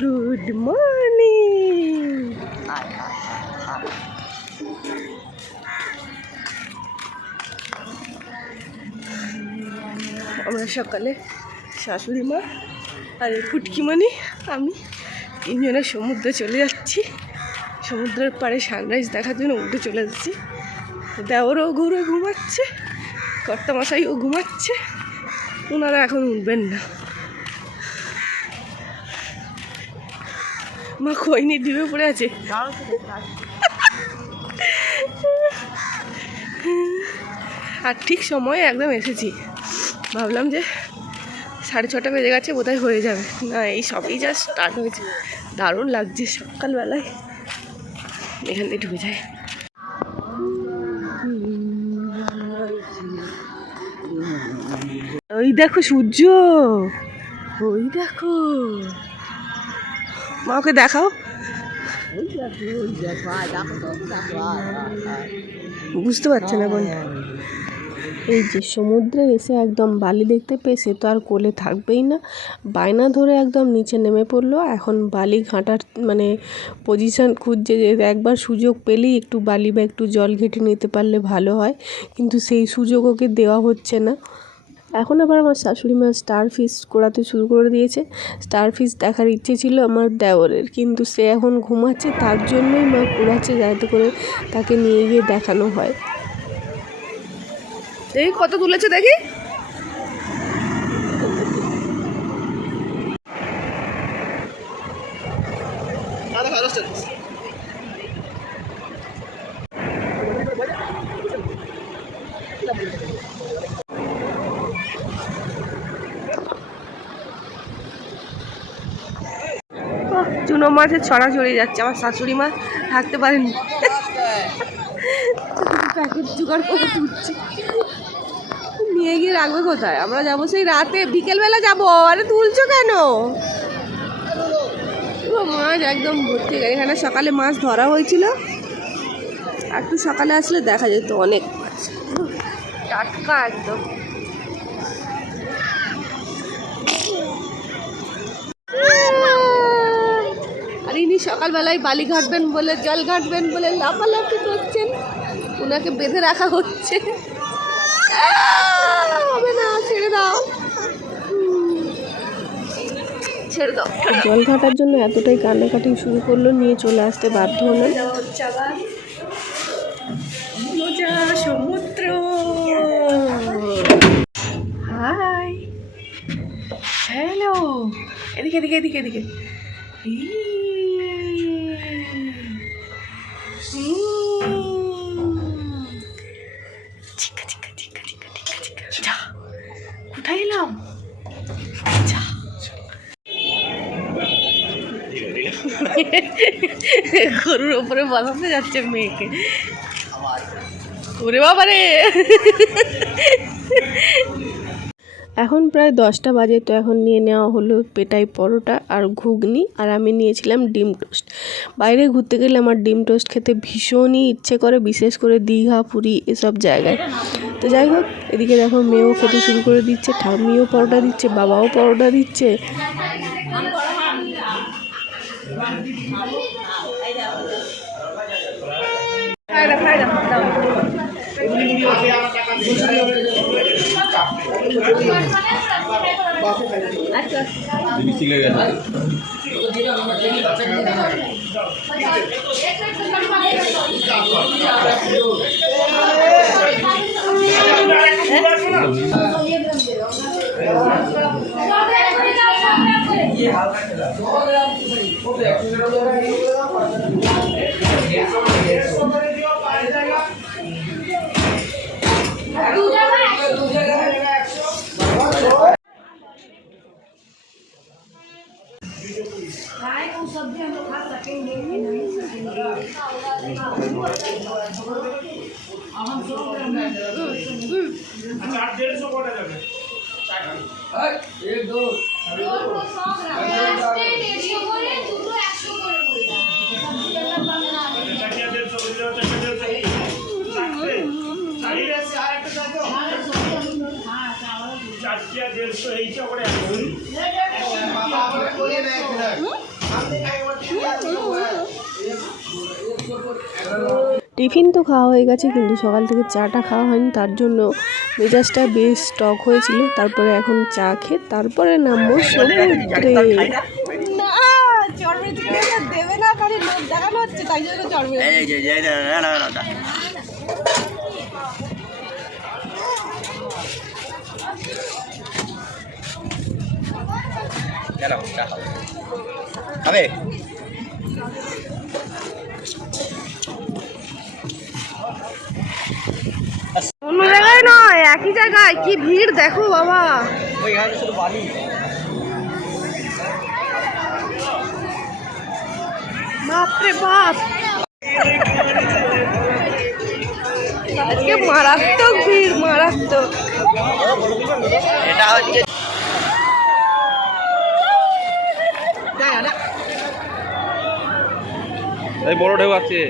Good morning. আমরা সকালে শাশুড়ি মা আর পুটকিমণি আমি তিনজনের সমুদ্রে চলে যাচ্ছি। সমুদ্রের পাড়ে সানরাইজ দেখার জন্য উঠে চলে যাচ্ছি। দেওরও ঘুরে ঘুমাচ্ছে, কর্তামশাইও ঘুমাচ্ছে, ওনারা এখন উঠবেন না। মা খৈনি ডিবে পড়ে আছে। আর ঠিক সময়ে একদম এসেছি। ভাবলাম যে 6:30 বেজে গেছে, বোধহয় হয়ে যাবে। না, এই সবই জাস্ট স্টার্ট হয়েছে। দারুণ লাগছে সকালবেলায়। এখান থেকে ঢুকে যায়। ওই দেখো সূর্য, ওই দেখো। মা ওকে দেখাও। বুঝতে পারছে না কোন। এই যে সমুদ্রে এসে একদম বালি দেখতে পেয়ে সে তো আর কোলে থাকবেই না, বায়না ধরে একদম নিচে নেমে পড়লো। এখন বালি ঘাঁটার মানে পজিশন খুঁজছে, যে একবার সুযোগ পেলেই একটু বালি বা একটু জল ঘেঁটে নিতে পারলে ভালো হয়, কিন্তু সেই সুযোগ ওকে দেওয়া হচ্ছে না। এখন আবার আমার শাশুড়ি মা স্টার ফিশ করাতে শুরু করে দিয়েছে। স্টার ফিশ দেখার ইচ্ছে ছিল আমার দেওরের, কিন্তু সে এখন ঘুমাচ্ছে, তার জন্যই মা কুড়াচ্ছে যাতে করে তাকে নিয়ে গিয়ে দেখানো হয়। দেখি কত তুলেছে, দেখি। চুনো মাছের ছড়া ছড়িয়ে যাচ্ছে। আমার শাশুড়ি মা থাকতে পারেনি, প্যাকেট জোগাড় করে তুলছে। নিয়ে গিয়ে রাখবে কোথায়? আমরা যাবো সেই রাতে, বিকেলবেলা যাবো। আরে তুলছো কেন? মাছ একদম ভর্তি। এখানে সকালে মাছ ধরা হয়েছিল, একটু সকালে আসলে দেখা যেত অনেক মাছ, টাটকা একদম। আর ইনি সকালবেলায় বালি ঘাটবেন বলে, জল ঘাটবেন বলে লাফালাফি করছেন, ওনাকে বেঁধে রাখা হচ্ছে। হবে না, ছেড়ে দাও, ছেড়ে দাও। জল ঘাটার জন্য এতটাই কান্নাকাটি শুরু করলো, নিয়ে চলে আসতে বাধ্য হলেন। সমুদ্র। হাই, হ্যালো, এদিকে এদিকে এদিকে এদিকে। কোথায় এলাম? গরুর ওপরে বসাতে যাচ্ছে মেয়েকে। ওরে বাবা রে। এখন প্রায় 10টা বাজে, তো এখন নিয়ে নেওয়া হলো পেটাই পরোটা আর ঘুগনি, আর আমি নিয়েছিলাম ডিম টোস্ট। বাইরে ঘুরতে গেলে আমার ডিম টোস্ট খেতে ভীষণই ইচ্ছে করে, বিশেষ করে দীঘা, পুরী এসব জায়গায়। তো যাই হোক, এদিকে দেখো মেয়েও খেতে শুরু করে দিচ্ছে, ঠাম্মিও পরোটা দিচ্ছে, বাবাও পরোটা দিচ্ছে। सब्जी हम लोग खा सकेंगे कि नहीं सकेंगे। अच्छा 150 कोटा जाবে एक दो लास्ट রেডিও করে দুটো 100 করে বললাম সবজি এলাম বাংলা না চাটিয়া 150 করে দাও চাটিয়া 150 লাগবে চাটিয়া আছে আরেকটা দাও হ্যাঁ চাটিয়া 150 এইটা করে বাবা করে করে টিফিন তো খাওয়া হয়ে গেছে, কিন্তু সকাল থেকে চাটা খাওয়া হয়নি, তার জন্য মেজাজটা বেশ টক হয়েছিল। তারপরে এখন চা খেয়ে তারপরে নামবো সমুদ্রে। অন্য জায়গায় নয়, একই জায়গায়। কি ভিড় দেখো বাবা। বাপরে বাপ, আজকে মারাত্মক ভিড়, মারাত্মক। এটা হচ্ছে এই বড় ঢেউ আছে।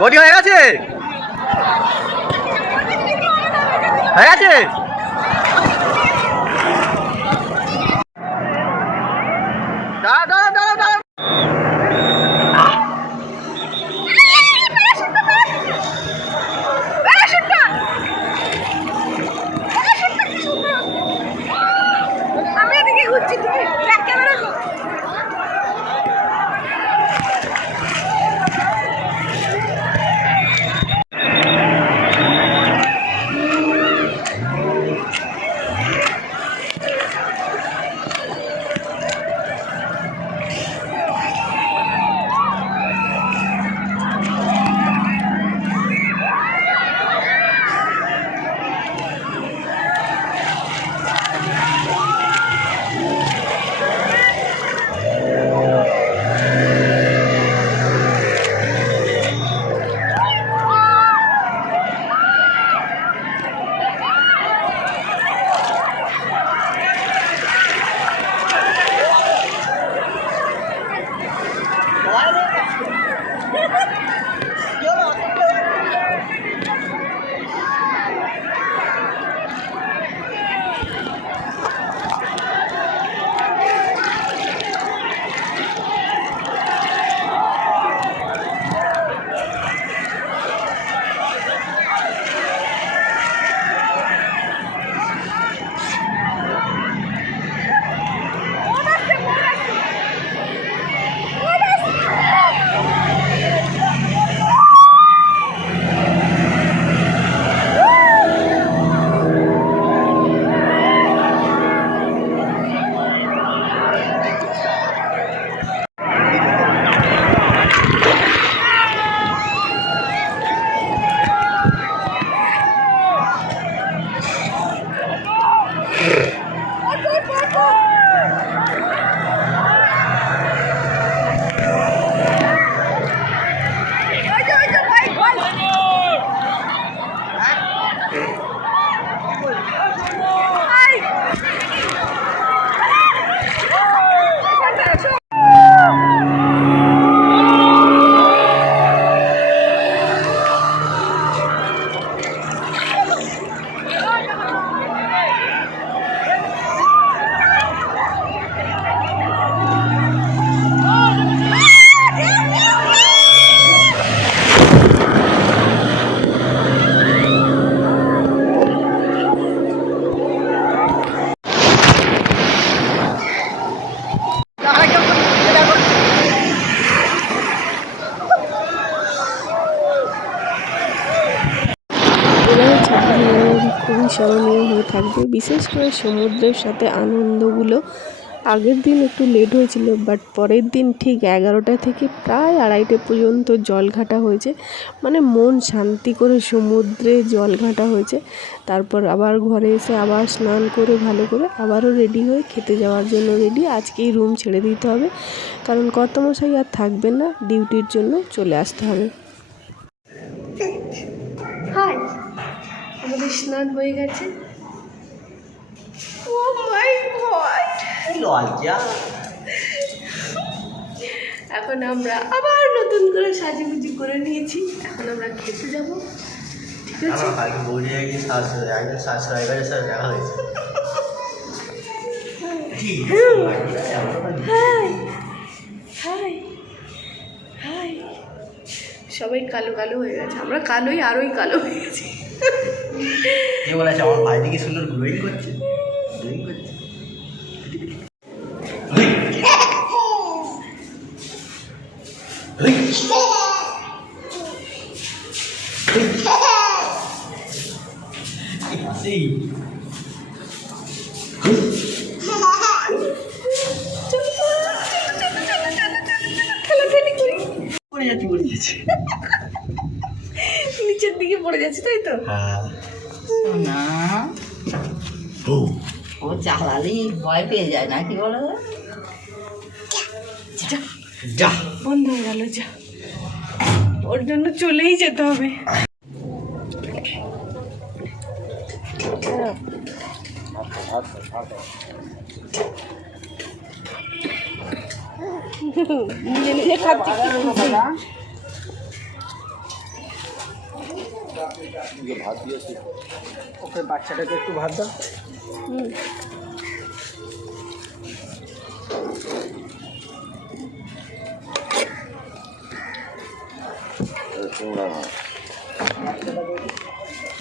বডি হয়ে গেছে, হয়ে গেছে। দাঁড়া দাঁড়া দাঁড়া দাঁড়া। আমি এদিকে ঘুরছি, তুমি ব্যাক ক্যামেরা করো। খুবই স্মরণীয় হয়ে থাকবে। বিশেষ করে সমুদ্রের সাথে আনন্দগুলো। আগের দিন একটু লেট হয়েছিল, বাট পরের দিন ঠিক 11টা থেকে প্রায় 2:30 পর্যন্ত জল ঘাটা হয়েছে। মানে মন শান্তি করে সমুদ্রে জল ঘাটা হয়েছে। তারপর আবার ঘরে এসে আবার স্নান করে ভালো করে আবারও রেডি হয়ে খেতে যাওয়ার জন্য রেডি। আজকেই রুম ছেড়ে দিতে হবে, কারণ কর্তামশাই আর থাকবেন না, ডিউটির জন্য চলে আসতে হবে। হাই, আমাদের স্নান হয়ে গেছে। ও মাই গড, লজ্জা। এখন আমরা আবার নতুন করে সাজুগুজু করে নিয়েছি। এখন আমরা খেতে যাব, ঠিক আছে? আগে বৌদি একদিন সাবস্ক্রাইবারের সাথে দেখা হয়েছে। হাই হাই হাই, সবাই কালো কালো হয়ে গেছে, আমরা কালোই আরোই কালো হয়ে গেছি। কে বলেছে আমার ভাই দিকে সুন্দর গ্লোয়িং করছে? গ্লোয়িং করছে। নিচের দিকে পড়ে যাচ্ছে, তাই তো? না, ও চালালি ভয় পেয়ে যায় না, কি বলো? যা, বন্ধ হয়ে গেল, যা। ওর জন্য চলেই যেতে হবে। নিজে নিজে খাচ্ছি, ভাত দিয়েছি ওকে, বাচ্চাটাকে একটু ভাত দাও।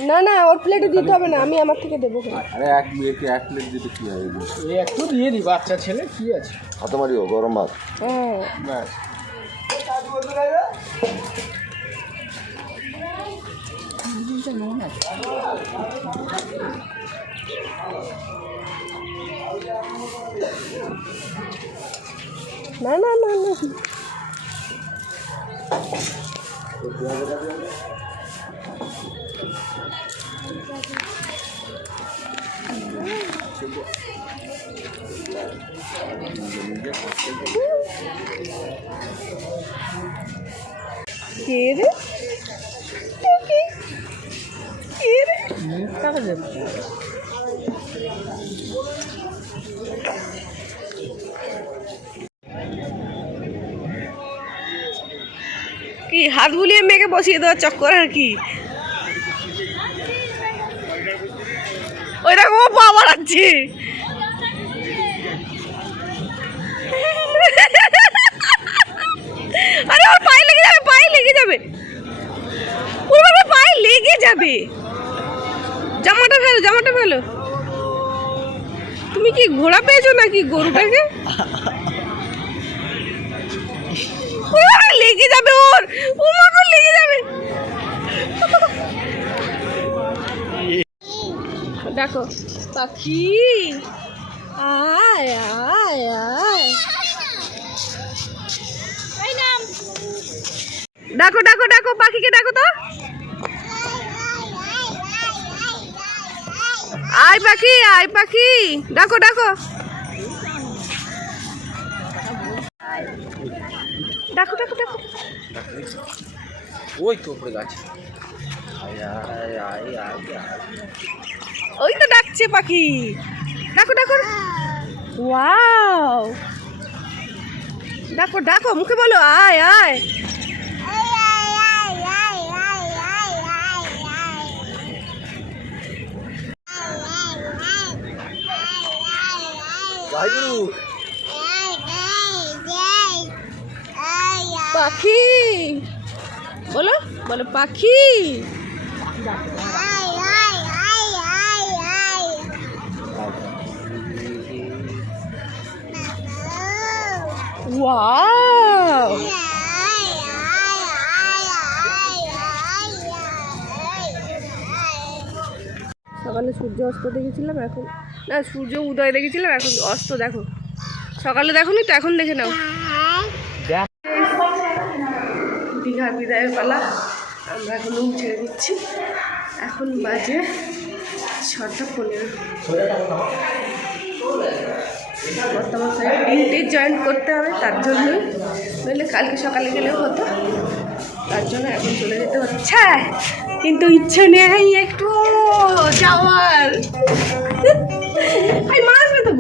না না, ওর প্লেটে দিতে হবে না, আমি আমার থেকে দেবো। আরে এক প্লেট দিতে কি হয়? এই একটু দিয়ে দি, বাচ্চা ছেলে কি আছে। হাত মারিও গরম ভাত। হ্যাঁ, ব্যাস। না না না না, কে রে? কে রে? টাকা দেবে। কি হাত বুলিয়ে মেয়েকে বসিয়ে দেওয়ার চক্কর আর কি? ওই দেখো, ও পা বাড়াচ্ছে। আরে ওর পায়ে লেগে যাবে, পায়ে লেগে যাবে, ওর বাবা পায়ে লেগে যাবে। জামাটা ফেলো, জামাটা ফেলো। তুমি কি ঘোড়া পেয়েছো নাকি গরুটাকে? লেগে যাবে ওর, ও মা গো, লেগে যাবে। দেখো পাখি, আয় আয় আয়, ডাকো ডাকো ডাকো, পাখিকে ডাকো তো। আয় পাখি, আয় পাখি, ডাকো ডাকো ডাকো ডাকো ডাকো। ওই তো উপরে গাছ। ওই তো ডাকছে পাখি, ডাকো ডাকো। ওয়াও, ডাকো ডাকো, মুখে বলো আয় আয়। পাখি বলো, বলো পাখি। ওয়াও, সকালে সূর্য অস্ত দেখেছিলাম, এখন না সূর্য উদয় দেখেছিলাম, এখন অস্ত দেখো। সকালে দেখোনি তো, এখন দেখে নাও। দীঘার বিদায়ের পালা, আমরা এখন রুম ছেড়ে দিচ্ছি। এখন বাজে 6:15। বর্তমান ডিউটি জয়েন করতে হবে, তার জন্যই, নইলে কালকে সকালে গেলেও হতো। তার জন্য এখন চলে যেতে হচ্ছে, কিন্তু ইচ্ছে নেই একটু যাওয়ার। মারবে তো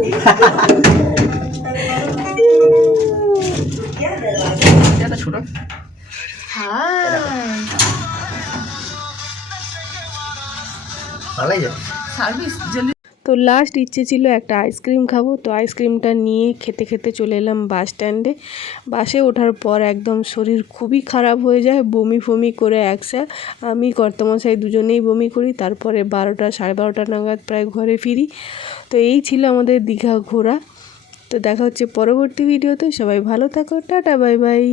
ছোট ভালোই যায় সার্ভিস জলদি। তো লাস্ট ইচ্ছে ছিল একটা আইসক্রিম খাবো, তো আইসক্রিমটা নিয়ে খেতে খেতে চলে এলাম বাস স্ট্যান্ডে। বাসে ওঠার পর একদম শরীর খুবই খারাপ হয়ে যায়, বমি ফমি করে একসা। আমি কর্তামশাই দুজনেই বমি করি। তারপরে 12টা 12:30 নাগাদ প্রায় ঘরে ফিরি। তো এই ছিল আমাদের দীঘা ঘোরা। তো দেখা হচ্ছে পরবর্তী ভিডিওতে। সবাই ভালো থাকো, টাটা বাই বাই।